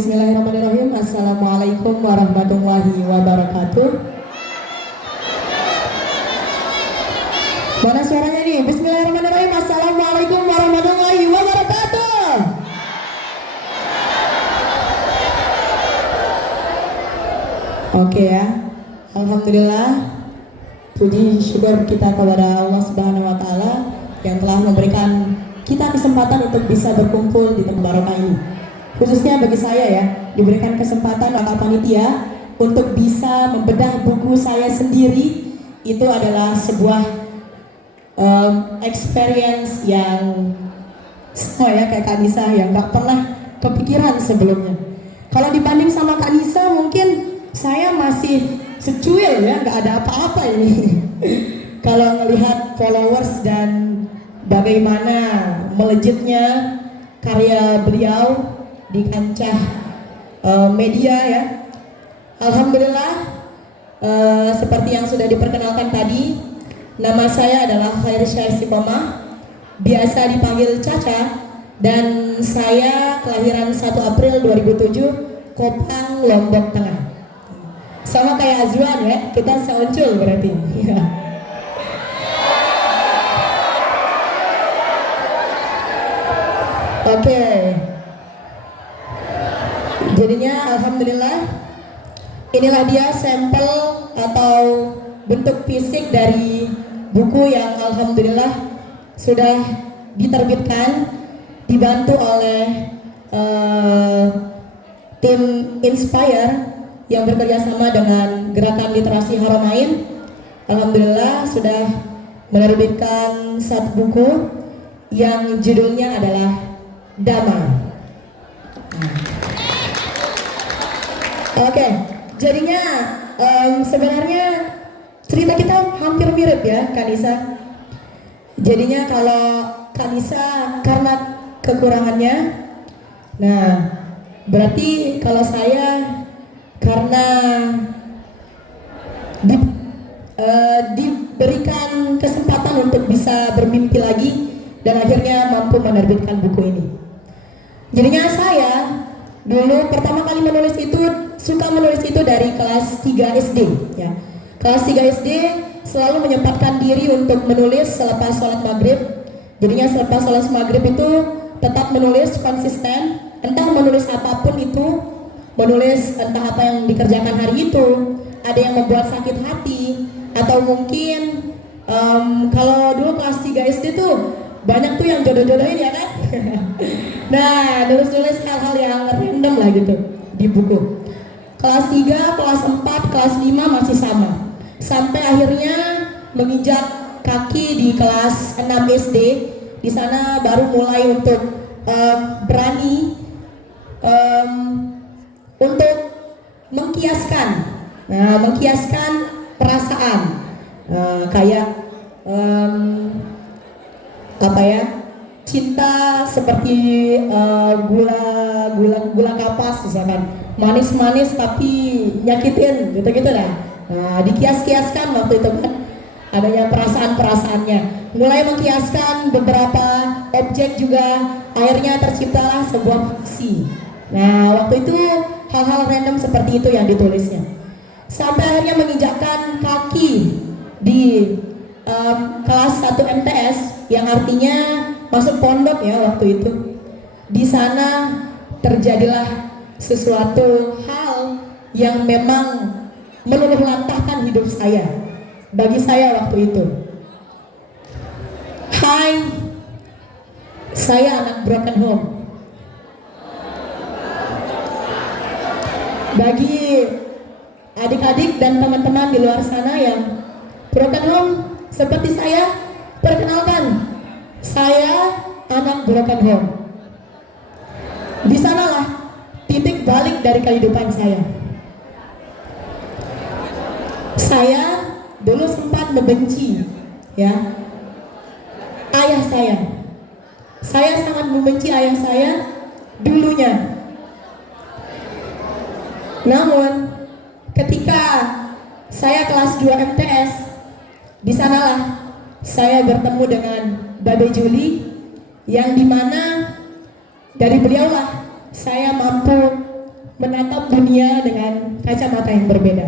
Bismillahirrahmanirrahim. Assalamualaikum warahmatullahi wabarakatuh. Mana suaranya nih? Bismillahirrahmanirrahim. Assalamualaikum warahmatullahi wabarakatuh. Oke ya. Alhamdulillah. Puji syukur kita kepada Allah Subhanahu wa taala yang telah memberikan kita kesempatan untuk bisa berkumpul di tempat barokah ini. Khususnya bagi saya ya, diberikan kesempatan oleh panitia untuk bisa membedah buku saya sendiri. Itu adalah sebuah experience yang semua ya, kayak Kak Nisa yang gak pernah kepikiran sebelumnya. Kalau dibanding sama Kak Nisa mungkin saya masih secuil ya, gak ada apa-apa ini. Kalau melihat followers dan bagaimana melejitnya karya beliau di kancah media ya. Alhamdulillah, seperti yang sudah diperkenalkan tadi, nama saya adalah Khairysyah Istiqomah, biasa dipanggil Caca, dan saya kelahiran 1 April 2007, Kopang, Lombok Tengah. Sama kayak Azwan ya, kita seuncul berarti. Oke. Jadinya alhamdulillah inilah dia sampel atau bentuk fisik dari buku yang alhamdulillah sudah diterbitkan, dibantu oleh tim Inspire yang bekerjasama dengan Gerakan Literasi Haramain. Alhamdulillah sudah menerbitkan satu buku yang judulnya adalah Damai. Oke, jadinya sebenarnya cerita kita hampir mirip ya, Kanisa. Jadinya kalau Kanisa karena kekurangannya, nah berarti kalau saya karena diberikan kesempatan untuk bisa bermimpi lagi dan akhirnya mampu menerbitkan buku ini. Jadinya saya dulu pertama kali suka menulis itu dari kelas 3 SD ya. Kelas 3 SD selalu menyempatkan diri untuk menulis selepas sholat maghrib. Jadinya selepas sholat maghrib itu tetap menulis konsisten, entah menulis apapun itu, menulis entah apa yang dikerjakan hari itu, ada yang membuat sakit hati, atau mungkin kalau dulu kelas 3 SD tuh banyak tuh yang jodoh-jodohin ya kan. Nah, nulis-nulis hal-hal yang random lah gitu di buku. Kelas 3, kelas 4, kelas 5 masih sama. Sampai akhirnya menginjak kaki di kelas 6 SD. Di sana baru mulai untuk berani untuk mengkiaskan. Nah, mengkiaskan perasaan. Kayak apa ya, cinta seperti gula kapas misalkan, manis-manis tapi nyakitin gitu-gitu dah. Nah, dikias-kiaskan waktu itu kan adanya perasaan-perasaannya, mulai mengkiaskan beberapa objek juga, akhirnya terciptalah sebuah fiksi. Nah, waktu itu hal-hal random seperti itu yang ditulisnya, sampai akhirnya menginjakkan kaki di kelas 1 MTS, yang artinya masuk pondok ya waktu itu. Di sana terjadilah sesuatu hal yang memang meluluhlantahkan hidup saya. Bagi saya waktu itu, hai, saya anak broken home. Bagi adik-adik dan teman-teman di luar sana yang broken home seperti saya, perkenalkan, saya anak broken home. Di sanalah titik balik dari kehidupan saya. Saya dulu sempat membenci ya ayah saya. Saya sangat membenci ayah saya dulunya. Namun ketika saya kelas 2 MTS, di sanalah saya bertemu dengan Babe Juli, yang dimana dari beliaulah saya mampu menatap dunia dengan kacamata yang berbeda.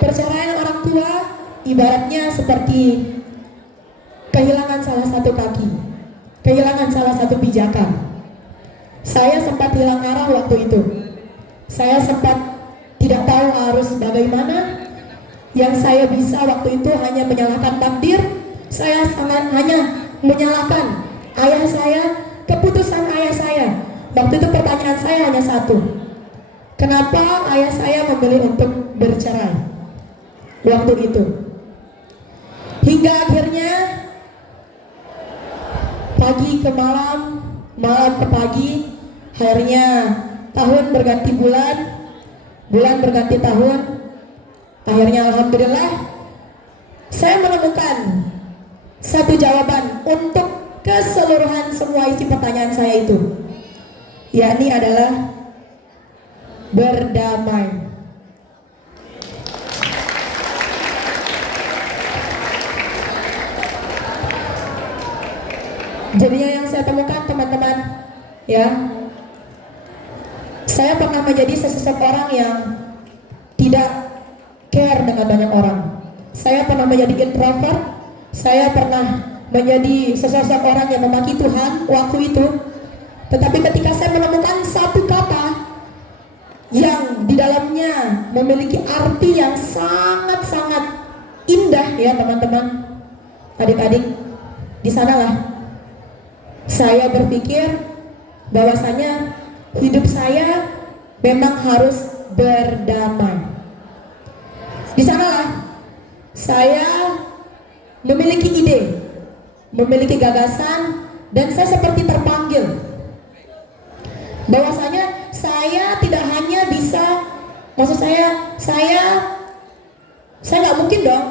Perceraian orang tua ibaratnya seperti kehilangan salah satu kaki, kehilangan salah satu pijakan. Saya sempat hilang arah waktu itu. Saya sempat tidak tahu harus bagaimana. Yang saya bisa waktu itu hanya menyalahkan takdir. Saya hanya menyalahkan ayah saya, keputusan ayah saya. Waktu itu pertanyaan saya hanya satu: kenapa ayah saya memilih untuk bercerai waktu itu? Hingga akhirnya pagi ke malam, malam ke pagi, akhirnya tahun berganti bulan, bulan berganti tahun. Akhirnya alhamdulillah saya menemukan satu jawaban untuk keseluruhan semua isi pertanyaan saya itu, yakni adalah berdamai. Jadinya yang saya temukan teman-teman, ya, saya pernah menjadi sesosok orang yang tidak care dengan banyak orang. Saya pernah menjadi introvert. Saya pernah menjadi sesosok orang yang memaki Tuhan waktu itu. Tetapi ketika saya menemukan satu kata yang di dalamnya memiliki arti yang sangat-sangat indah, ya teman-teman, adik-adik, di sanalah saya berpikir bahwasanya hidup saya memang harus berdamai. Di sanalah saya memiliki ide, memiliki gagasan, dan saya seperti terpanggil bahwasanya saya tidak hanya bisa, maksud saya nggak mungkin dong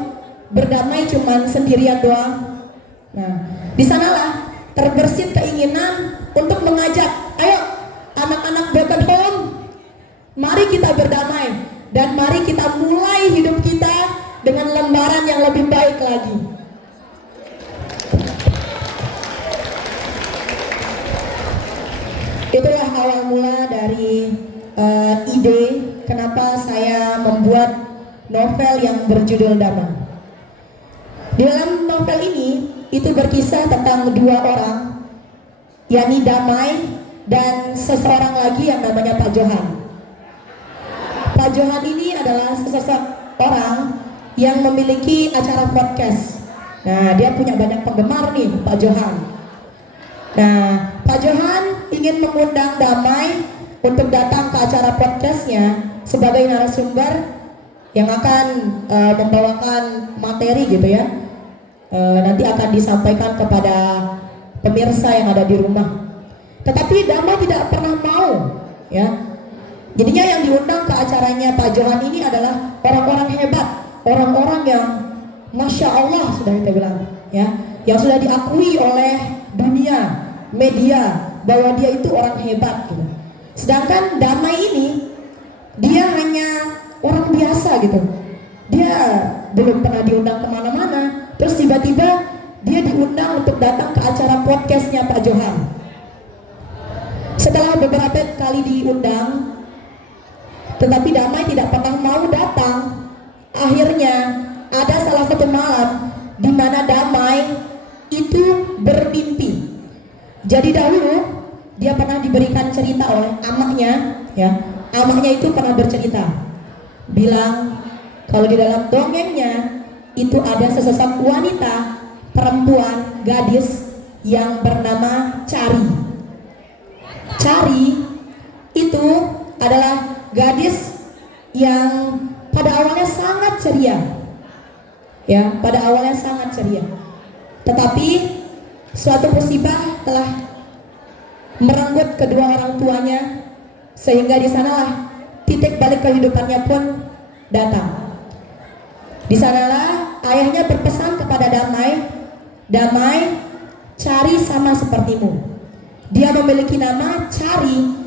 berdamai cuman sendirian doang. Nah, di sanalah terbersit keinginan untuk mengajak, ayo anak-anak broken home, mari kita berdamai. Dan mari kita mulai hidup kita dengan lembaran yang lebih baik lagi. Itulah awal mula dari ide kenapa saya membuat novel yang berjudul Damai. Di dalam novel ini itu berkisah tentang dua orang, yakni Damai dan seseorang lagi yang namanya Pak Johan. Pak Johan ini adalah sesosok orang yang memiliki acara podcast. Nah, dia punya banyak penggemar nih, Pak Johan. Nah, Pak Johan ingin mengundang Damai untuk datang ke acara podcastnya sebagai narasumber yang akan membawakan materi gitu ya. Nanti akan disampaikan kepada pemirsa yang ada di rumah. Tetapi Damai tidak pernah mau, ya. Jadinya yang diundang ke acaranya Pak Johan ini adalah orang-orang hebat, orang-orang yang Masya Allah sudah kita bilang, ya, yang sudah diakui oleh dunia, media, bahwa dia itu orang hebat gitu. Sedangkan Damai ini, dia hanya orang biasa gitu. Dia belum pernah diundang kemana-mana, terus tiba-tiba dia diundang untuk datang ke acara podcastnya Pak Johan. Setelah beberapa kali diundang, tetapi Damai tidak pernah mau datang. Akhirnya ada salah satu malam di mana Damai itu bermimpi. Jadi dahulu dia pernah diberikan cerita oleh amaknya, ya. Amaknya itu pernah bercerita, bilang kalau di dalam dongengnya itu ada sesosok wanita, perempuan, gadis yang bernama Cari. Cari itu adalah gadis yang pada awalnya sangat ceria, ya, pada awalnya sangat ceria. Tetapi suatu musibah telah merenggut kedua orang tuanya, sehingga di sanalah titik balik kehidupannya pun datang. Di sanalah ayahnya berpesan kepada Damai, Damai, Cari sama sepertimu. Dia memiliki nama Cari,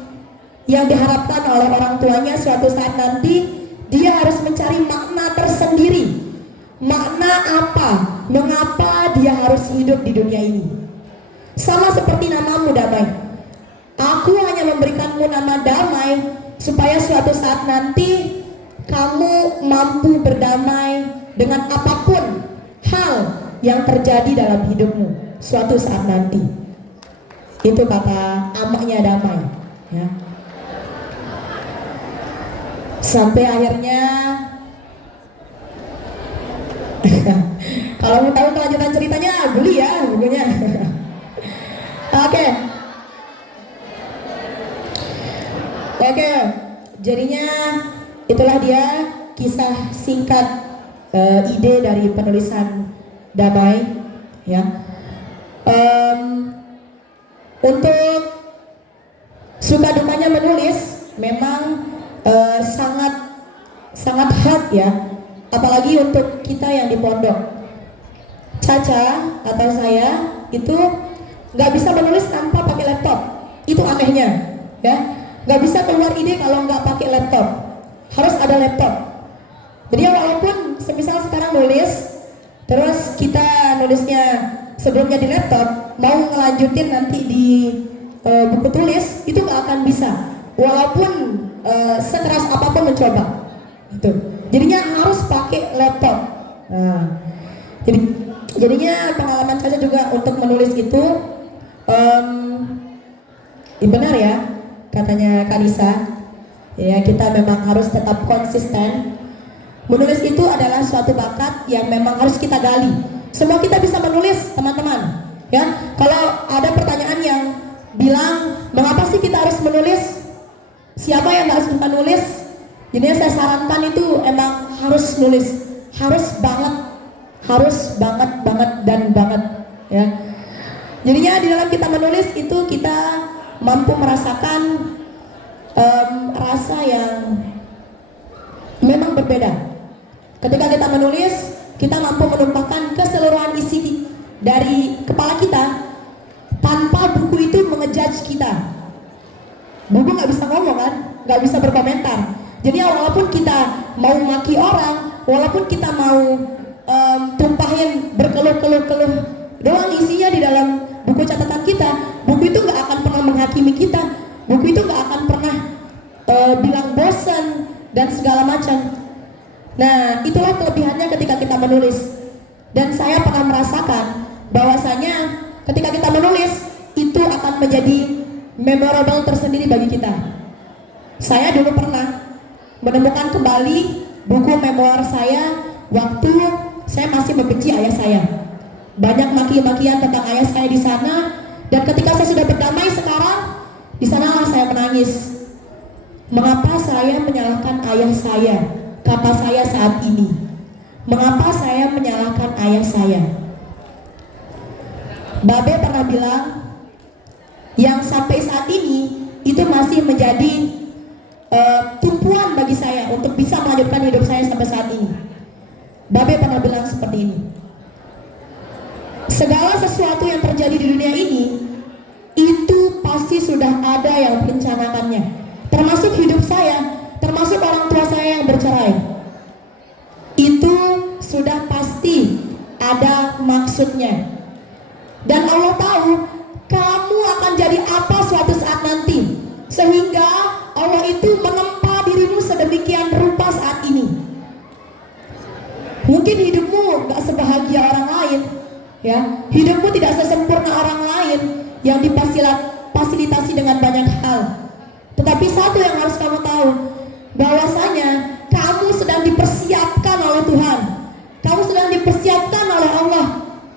yang diharapkan oleh orang tuanya suatu saat nanti dia harus mencari makna tersendiri, makna apa, mengapa dia harus hidup di dunia ini. Sama seperti namamu damai. Aku hanya memberikanmu nama damai supaya suatu saat nanti kamu mampu berdamai dengan apapun hal yang terjadi dalam hidupmu suatu saat nanti. Itu kata amaknya damai, ya. Sampai akhirnya kalau mau tahu kelanjutan ceritanya beli ya bukunya. Oke, jadinya itulah dia kisah singkat ide dari penulisan damai, ya. Untuk suka dukanya menulis memang sangat hard ya, apalagi untuk kita yang di pondok. Caca atau saya itu nggak bisa menulis tanpa pakai laptop, itu anehnya, ya. Nggak bisa keluar ide kalau nggak pakai laptop, harus ada laptop. Jadi walaupun semisal sekarang nulis, terus kita nulisnya sebelumnya di laptop, mau ngelanjutin nanti di buku tulis, itu nggak akan bisa. Walaupun sekeras apapun mencoba, gitu. Jadinya harus pakai laptop. Nah, jadinya pengalaman Caca juga untuk menulis itu, benar ya, katanya Kanisa. Ya, kita memang harus tetap konsisten. Menulis itu adalah suatu bakat yang memang harus kita gali. Semua kita bisa menulis, teman-teman. Ya, kalau ada pertanyaan yang bilang mengapa sih kita harus menulis? Siapa yang nggak suka nulis? Jadi saya sarankan itu emang harus nulis, harus banget dan banget, ya. Jadinya di dalam kita menulis itu kita mampu merasakan rasa yang memang berbeda. Ketika kita menulis, kita mampu menumpahkan keseluruhan isi dari kepala kita tanpa buku itu mengejudge kita. Buku nggak bisa ngomong kan, nggak bisa berkomentar. Jadi walaupun kita mau maki orang, walaupun kita mau tumpahin berkeluh doang isinya di dalam buku catatan kita, buku itu nggak akan pernah menghakimi kita. Buku itu nggak akan pernah bilang bosan dan segala macam. Nah, itulah kelebihannya ketika kita menulis. Dan saya pernah merasakan bahwasanya ketika kita menulis itu akan menjadi memorable tersendiri bagi kita. Saya dulu pernah menemukan kembali buku memoir saya waktu saya masih membenci ayah saya. Banyak maki-makian tentang ayah saya di sana, dan ketika saya sudah berdamai sekarang, di sanalah saya menangis. Mengapa saya menyalahkan ayah saya, kata saya saat ini? Mengapa saya menyalahkan ayah saya? Babe pernah bilang, yang sampai saat ini itu masih menjadi tumpuan bagi saya untuk bisa melanjutkan hidup saya sampai saat ini. Babe pernah bilang seperti ini. Segala sesuatu yang terjadi di dunia ini itu pasti sudah ada yang merencanakannya. Termasuk hidup saya, termasuk orang tua saya yang bercerai. Itu sudah pasti ada maksudnya. Dan Allah tahu kamu akan jadi apa suatu saat nanti, sehingga Allah itu menempa dirimu sedemikian rupa saat ini. Mungkin hidupmu gak sebahagia orang lain, ya. Hidupmu tidak sesempurna orang lain yang difasilitasi dengan banyak hal. Tetapi satu yang harus kamu tahu, bahwasanya kamu sedang dipersiapkan oleh Tuhan. Kamu sedang dipersiapkan oleh Allah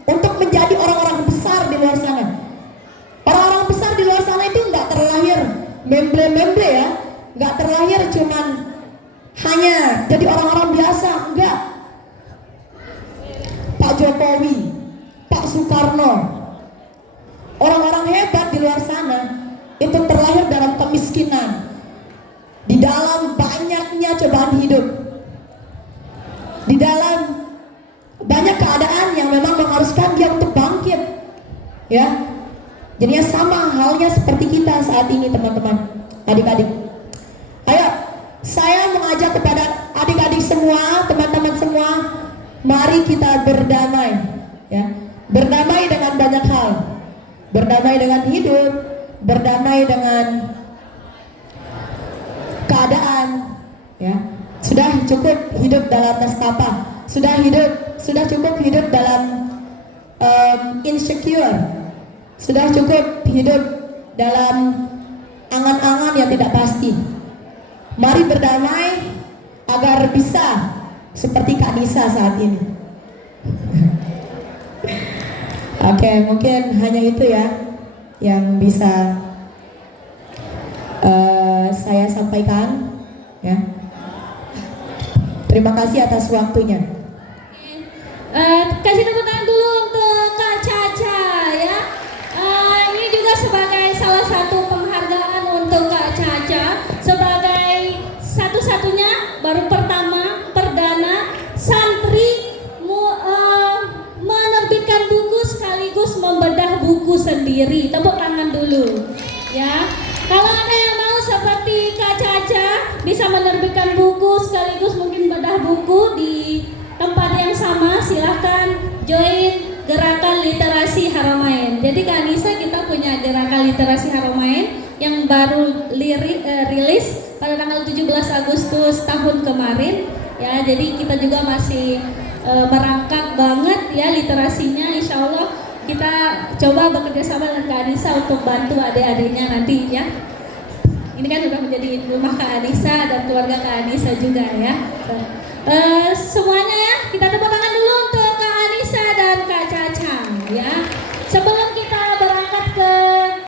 untuk menjadi orang-orang besar di luar sana. Orang-orang besar di luar sana itu nggak terlahir memble-memble ya, nggak terlahir cuman hanya jadi orang-orang biasa, enggak. Pak Jokowi, Pak Soekarno, orang-orang hebat di luar sana itu terlahir dalam kemiskinan, di dalam banyaknya cobaan hidup, di dalam banyak keadaan yang memang mengharuskan dia untuk bangkit, ya. Jadinya sama halnya seperti kita saat ini, teman-teman, adik-adik. Ayo, saya mengajak kepada adik-adik semua, teman-teman semua, Mari kita berdamai, ya. Berdamai dengan banyak hal. Berdamai dengan hidup, berdamai dengan keadaan, ya. Sudah cukup hidup dalam nestapa, sudah cukup hidup dalam insecure, sudah cukup hidup dalam angan-angan yang tidak pasti. Mari berdamai agar bisa seperti Kak Nisa saat ini. Oke, mungkin hanya itu ya yang bisa saya sampaikan, ya. Terima kasih atas waktunya. Kasih tepuk tangan dulu untuk Kak Caca ya. Ini juga sebagai salah satu penghargaan untuk Kak Caca sebagai satu-satunya baru pertama perdana santri menerbitkan buku sekaligus membedah buku sendiri. Tepuk tangan dulu ya. Kalau ada yang mau seperti Kak Caca bisa menerbitkan buku sekaligus mungkin bedah buku di tempat yang sama, silahkan join Gerakan Literasi Haramain. Jadi Kak Anissa, kita punya Gerakan Literasi Haramain yang baru rilis pada tanggal 17 Agustus tahun kemarin ya. Jadi kita juga masih merangkak banget ya literasinya. Insya Allah kita coba bekerja sama dengan Kak Anissa untuk bantu adik-adiknya nanti ya. Ini kan sudah menjadi rumah Kak Anissa dan keluarga Kak Anissa juga ya. Semuanya ya, kita tepuk tangan dulu untuk